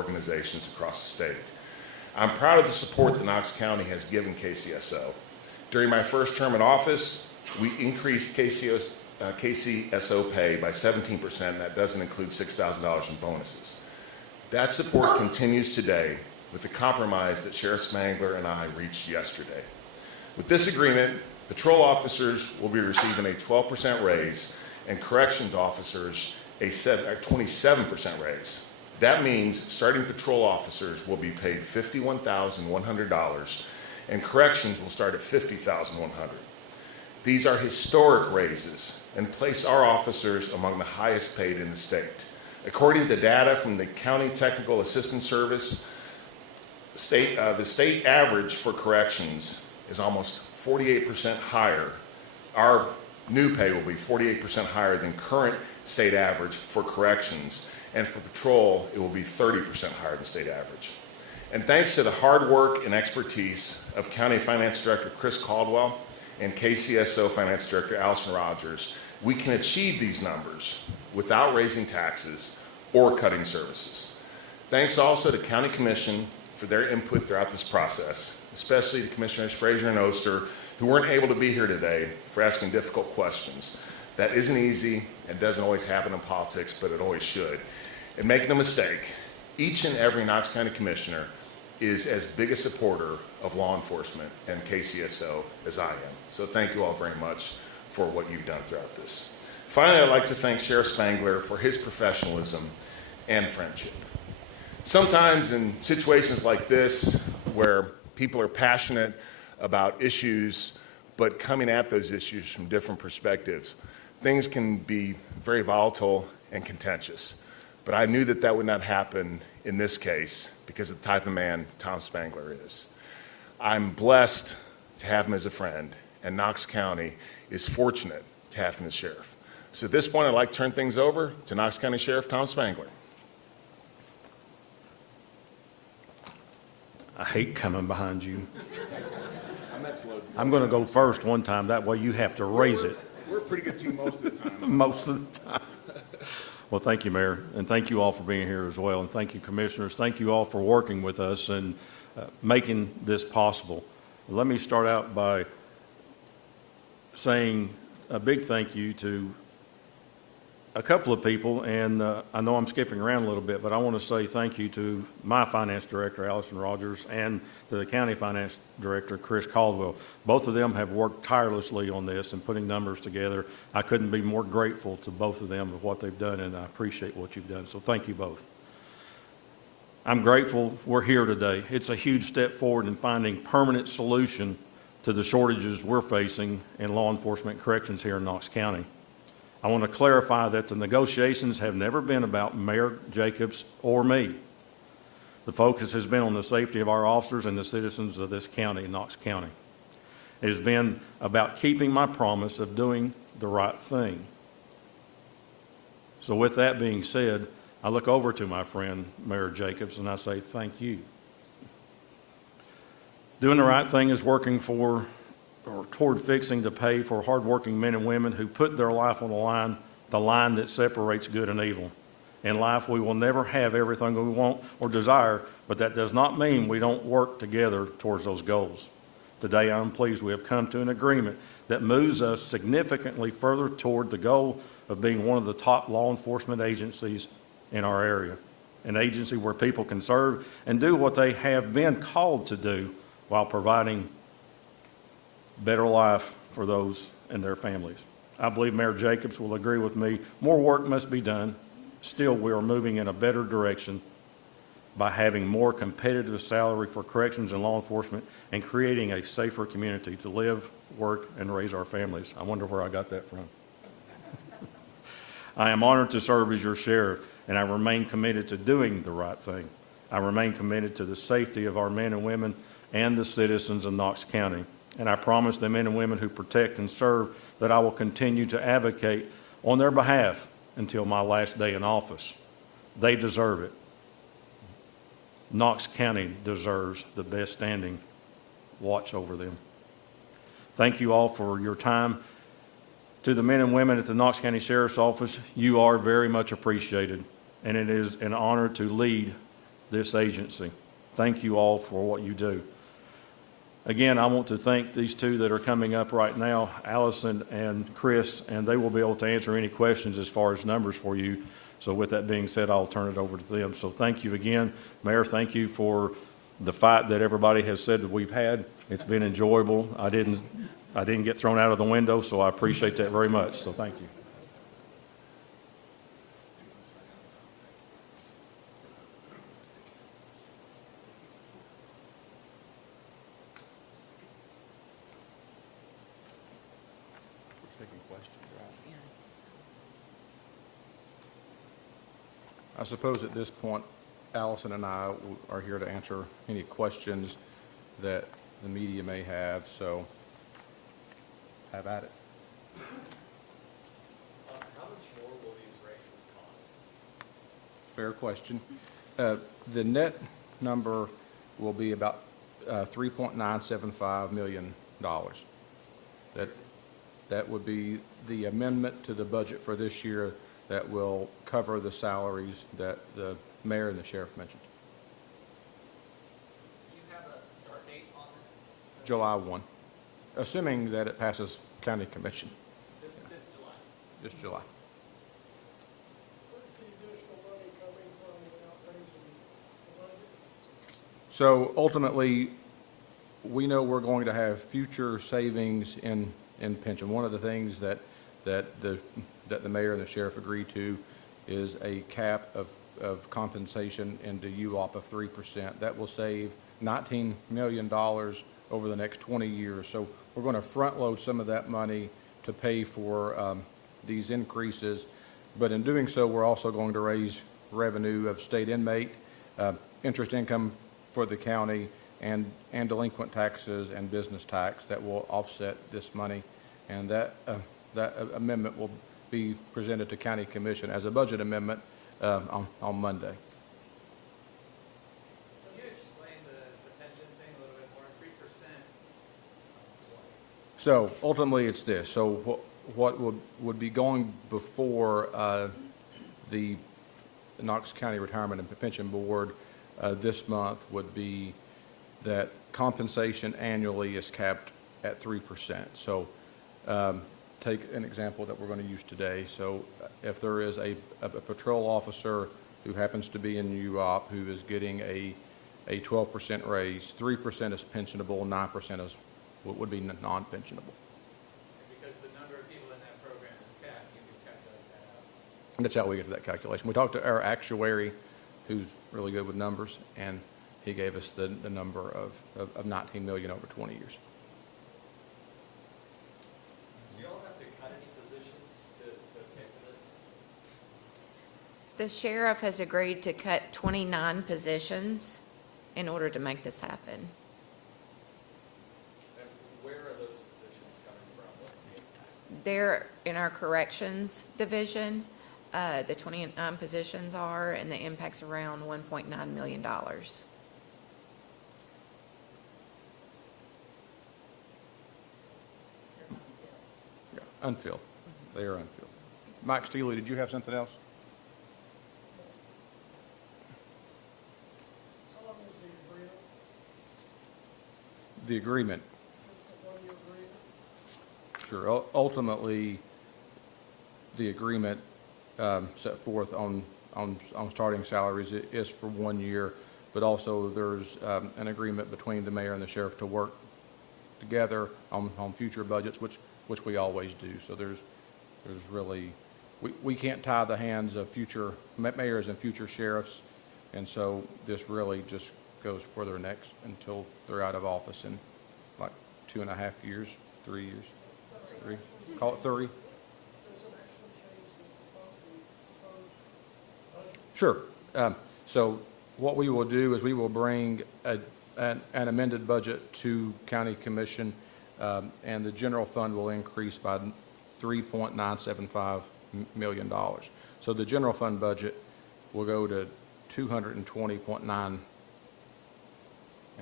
organizations across the state. I'm proud of the support that Knox County has given KCSO. During my first term in office, we increased KCSO pay by 17%. That doesn't include $6,000 in bonuses. That support continues today with the compromise that Sheriff Spangler and I reached yesterday. With this agreement, patrol officers will be receiving a 12% raise and corrections officers a 27% raise. That means starting patrol officers will be paid $51,100 and corrections will start at $50,100. These are historic raises and place our officers among the highest paid in the state. According to data from the County Technical Assistance Service, the state average for corrections is almost 48% higher. Our new pay will be 48% higher than current state average for corrections, and for patrol, it will be 30% higher than state average. And thanks to the hard work and expertise of County Finance Director Chris Caldwell and KCSO Finance Director Allison Rogers, we can achieve these numbers without raising taxes or cutting services. Thanks also to County Commission for their input throughout this process, especially to Commissioners Frazier and Oster, who weren't able to be here today, for asking difficult questions. That isn't easy and doesn't always happen in politics, but it always should. And make no mistake, each and every Knox County Commissioner is as big a supporter of law enforcement and KCSO as I am. So thank you all very much for what you've done throughout this. Finally, I'd like to thank Sheriff Spangler for his professionalism and friendship. Sometimes in situations like this, where people are passionate about issues, but coming at those issues from different perspectives, things can be very volatile and contentious. But I knew that that would not happen in this case because of the type of man Tom Spangler is. I'm blessed to have him as a friend, and Knox County is fortunate to have him as sheriff. So at this point, I'd like to turn things over to Knox County Sheriff Tom Spangler. I hate coming behind you. I'm going to go first one time. That way you have to raise it. We're a pretty good team most of the time. Most of the time. Well, thank you, Mayor, and thank you all for being here as well, and thank you, Commissioners. Thank you all for working with us and making this possible. Let me start out by saying a big thank you to a couple of people, and I know I'm skipping around a little bit, but I want to say thank you to my Finance Director, Allison Rogers, and to the County Finance Director, Chris Caldwell. Both of them have worked tirelessly on this and putting numbers together. I couldn't be more grateful to both of them of what they've done, and I appreciate what you've done, so thank you both. I'm grateful we're here today. It's a huge step forward in finding permanent solution to the shortages we're facing in law enforcement corrections here in Knox County. I want to clarify that the negotiations have never been about Mayor Jacobs or me. The focus has been on the safety of our officers and the citizens of this county, Knox County. It has been about keeping my promise of doing the right thing. So with that being said, I look over to my friend, Mayor Jacobs, and I say thank you. Doing the right thing is working for or toward fixing the pay for hardworking men and women who put their life on the line that separates good and evil. In life, we will never have everything we want or desire, but that does not mean we don't work together towards those goals. Today, I'm pleased we have come to an agreement that moves us significantly further toward the goal of being one of the top law enforcement agencies in our area, an agency where people can serve and do what they have been called to do while providing better life for those and their families. I believe Mayor Jacobs will agree with me. More work must be done. Still, we are moving in a better direction by having more competitive salary for corrections and law enforcement and creating a safer community to live, work, and raise our families. I wonder where I got that from. I am honored to serve as your sheriff, and I remain committed to doing the right thing. I remain committed to the safety of our men and women and the citizens of Knox County. And I promise the men and women who protect and serve that I will continue to advocate on their behalf until my last day in office. They deserve it. Knox County deserves the best standing watch over them. Thank you all for your time. To the men and women at the Knox County Sheriff's Office, you are very much appreciated, and it is an honor to lead this agency. Thank you all for what you do. Again, I want to thank these two that are coming up right now, Allison and Chris, and they will be able to answer any questions as far as numbers for you. So with that being said, I'll turn it over to them. So thank you again. Mayor, thank you for the fight that everybody has said that we've had. It's been enjoyable. I didn't get thrown out of the window, so I appreciate that very much. So thank you. I suppose at this point, Allison and I are here to answer any questions that the media may have, so have at it. How much more will these races cost? Fair question. The net number will be about $3.975 million. That would be the amendment to the budget for this year that will cover the salaries that the mayor and the sheriff mentioned. Do you have a start date on this? July 1, assuming that it passes county commission This July? this July. Where's the additional money coming from without raising the budget? So ultimately, we know we're going to have future savings in pension. One of the things that the mayor and the sheriff agreed to is a cap of compensation into UOP of 3%. That will save $19 million over the next 20 years. So we're going to front load some of that money to pay for these increases. But in doing so, we're also going to raise revenue of state inmate, interest income for the county, and delinquent taxes and business tax that will offset this money. And that amendment will be presented to county commission as a budget amendment on Monday. Can you explain the pension thing a little bit more? 3%? So ultimately, it's this. So what would be going before the Knox County Retirement and Pension Board this month would be that compensation annually is capped at 3%. So take an example that we're going to use today. So if there is a patrol officer who happens to be in UOP who is getting a 12% raise, 3% is pensionable, 9% would be non-pensionable. Because the number of people in that program is capped, you can calculate that out. And that's how we get to that calculation. We talked to our actuary, who's really good with numbers, and he gave us the number of $19 million over 20 years. Do you all have to cut any positions to pay for this? The sheriff has agreed to cut 29 positions in order to make this happen. And where are those positions coming from? What's the impact? They're in our corrections division. The 29 positions are, and the impact's around $1.9 million. Yeah, unfilled. They are unfilled. Mike Steele, did you have something else? How long is the agreement? The agreement, Just a one-year agreement? sure. Ultimately, the agreement set forth on starting salaries is for 1 year, but also there's an agreement between the mayor and the sheriff to work together on future budgets, which we always do. So there's really, we can't tie the hands of future mayors and future sheriffs, and so this really just goes further next until they're out of office in like 2.5 years, 3 years, call it 3. Does it actually change the proposed budget? Sure. So what we will do is we will bring an amended budget to county commission, and the general fund will increase by $3.975 million. So the general fund budget will go to 220.9,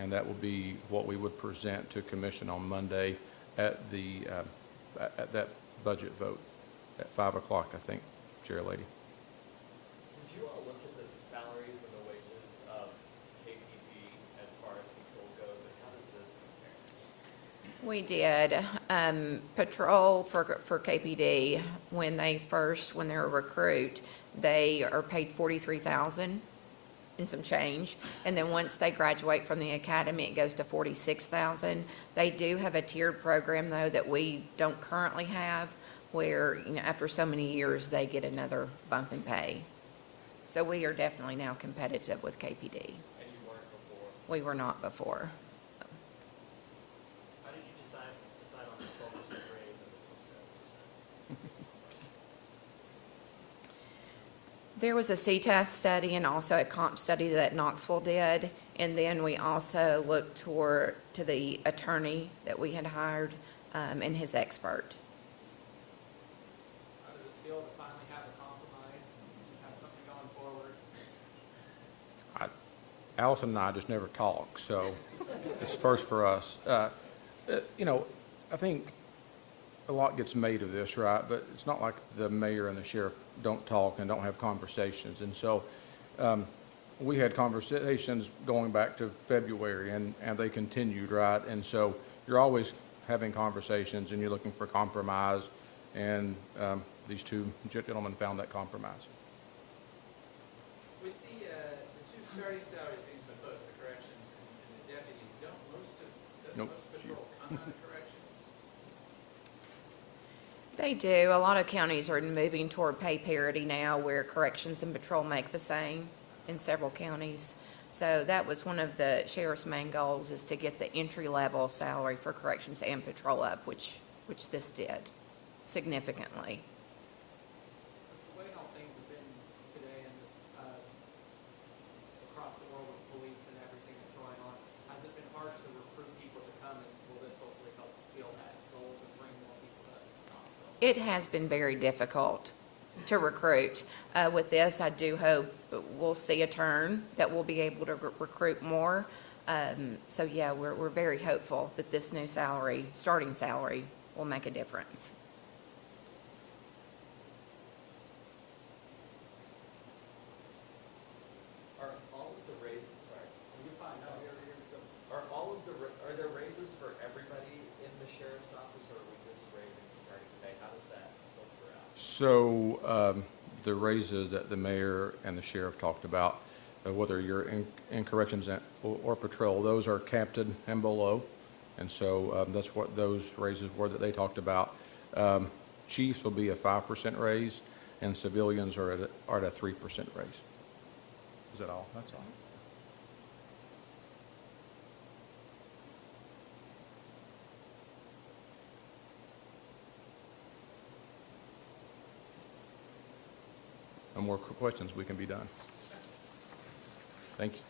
and that will be what we would present to commission on Monday at that budget vote at 5 o'clock, I think, Chair Lady. Did you all look at the salaries and the wages of We did. Patrol for KPD, when they're a recruit, they are paid 43,000 and some change. And then once they graduate from the academy, it goes to 46,000. They do have a tiered program, though, that we don't currently have, where, after so many years, they get another bump in pay. So we are definitely now competitive with KPD. And you weren't before. We were not before. How did you decide on the 12% raise and the 27%? There was a C-test study and also a comp study that Knoxville did. And then we also looked to the attorney that we had hired, and his expert. How does it feel to finally have a compromise, have something going forward? Allison and I just never talk, so it's first for us. I think a lot gets made of this, right? But it's not like the mayor and the sheriff don't talk and don't have conversations. And so we had conversations going back to February, and they continued, right? And so you're always having conversations, and you're looking for compromise, and these two gentlemen found that compromise. With the two starting salaries being so close, the corrections and the deputies, doesn't Nope. most patrol come out of corrections? They do. A lot of counties are moving toward pay parity now, where corrections and patrol make the same in several counties. So that was one of the sheriff's main goals, is to get the entry-level salary for corrections and patrol up, which this did significantly. The way all things have been today in this, across the world with police and everything that's going on, has it been hard to recruit people to come, and will this hopefully help fulfill that goal to bring more people to Knoxville? It has been very difficult to recruit. With this, I do hope we'll see a turn, that we'll be able to recruit more. So yeah, we're very hopeful that this new starting salary, will make a difference. Are all of the raises, sorry, you find out here, are there raises for everybody in the sheriff's office, or are we just raising starting pay? How does that filter out? So the raises that the mayor and the sheriff talked about, whether you're in corrections or patrol, those are captain and below. And so that's what those raises were that they talked about. Chiefs will be a 5% raise, and civilians are at a 3% raise. Is that all? That's all. No more questions, we can be done. Thank you.